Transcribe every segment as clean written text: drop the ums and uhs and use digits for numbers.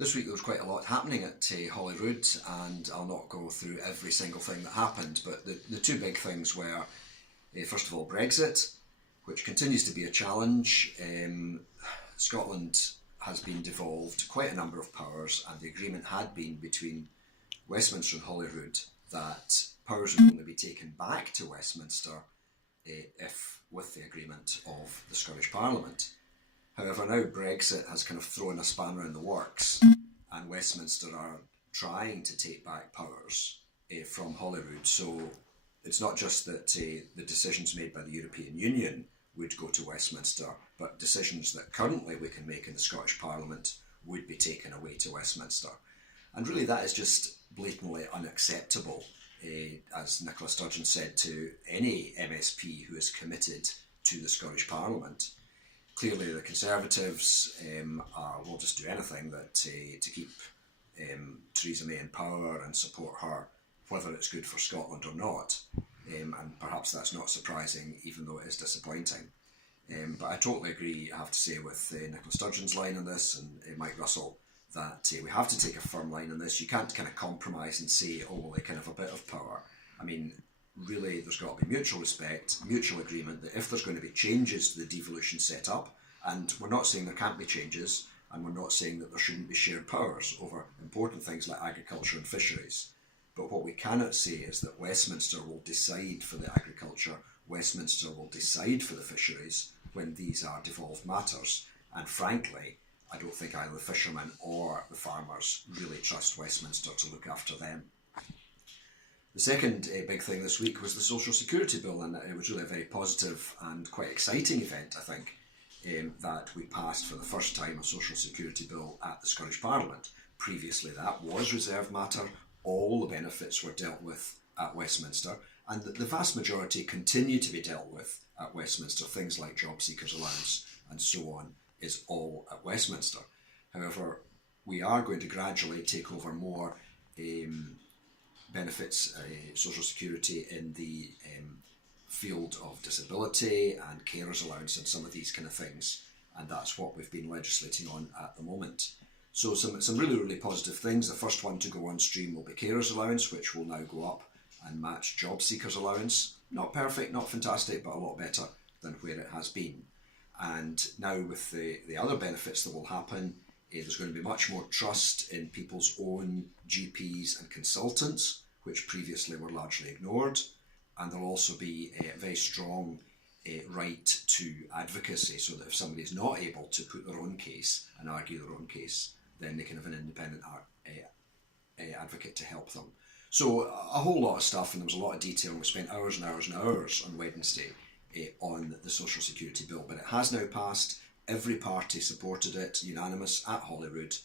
This week there was quite a lot happening at Holyrood, and I'll not go through every single thing that happened, but the two big things were, first of all, Brexit, which continues to be a challenge. Scotland has been devolved quite a number of powers, and the agreement had been between Westminster and Holyrood that powers would only be taken back to Westminster if with the agreement of the Scottish Parliament. However, now Brexit has kind of thrown a spanner in the works, and Westminster are trying to take back powers from Holyrood. So it's not just that the decisions made by the European Union would go to Westminster, but decisions that currently we can make in the Scottish Parliament would be taken away to Westminster. And really that is just blatantly unacceptable, as Nicola Sturgeon said to any MSP who is committed to the Scottish Parliament. Clearly the Conservatives will just do anything that to keep Theresa May in power and support her, whether it's good for Scotland or not. And perhaps that's not surprising, even though it is disappointing. But I totally agree, I have to say, with Nicola Sturgeon's line on this and Mike Russell, that we have to take a firm line on this. You can't kind of compromise and say, oh, well, kind of a bit of power. I mean, really, there's got to be mutual respect, mutual agreement that if there's going to be changes to the devolution setup, and we're not saying there can't be changes, and we're not saying that there shouldn't be shared powers over important things like agriculture and fisheries. But what we cannot say is that Westminster will decide for the agriculture, Westminster will decide for the fisheries when these are devolved matters. And frankly, I don't think either the fishermen or the farmers really trust Westminster to look after them. The second big thing this week was the Social Security Bill, and it was really a very positive and quite exciting event, I think, that we passed for the first time a Social Security Bill at the Scottish Parliament. Previously that was reserved matter. All the benefits were dealt with at Westminster, and the vast majority continue to be dealt with at Westminster. Things like job seekers allowance and so on is all at Westminster. However, we are going to gradually take over more benefits, social security in the field of disability and carers allowance and some of these kind of things, and that's what we've been legislating on at the moment. So some really positive things. The first one to go on stream will be carers allowance, which will now go up and match job seekers allowance. Not perfect, not fantastic, but a lot better than where it has been. And now with the other benefits that will happen, there's going to be much more trust in people's own GPs and consultants, which previously were largely ignored. And there'll also be a very strong right to advocacy, so that if somebody is not able to put their own case and argue their own case, then they can have an independent advocate to help them. So a whole lot of stuff, and there was a lot of detail, and we spent hours and hours and hours on Wednesday on the Social Security Bill, but it has now passed. Every party supported it, unanimous at Holyrood,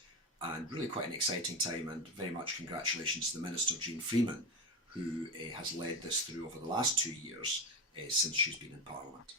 and really quite an exciting time, and very much congratulations to the Minister, Jean Freeman, who has led this through over the last 2 years since she's been in Parliament.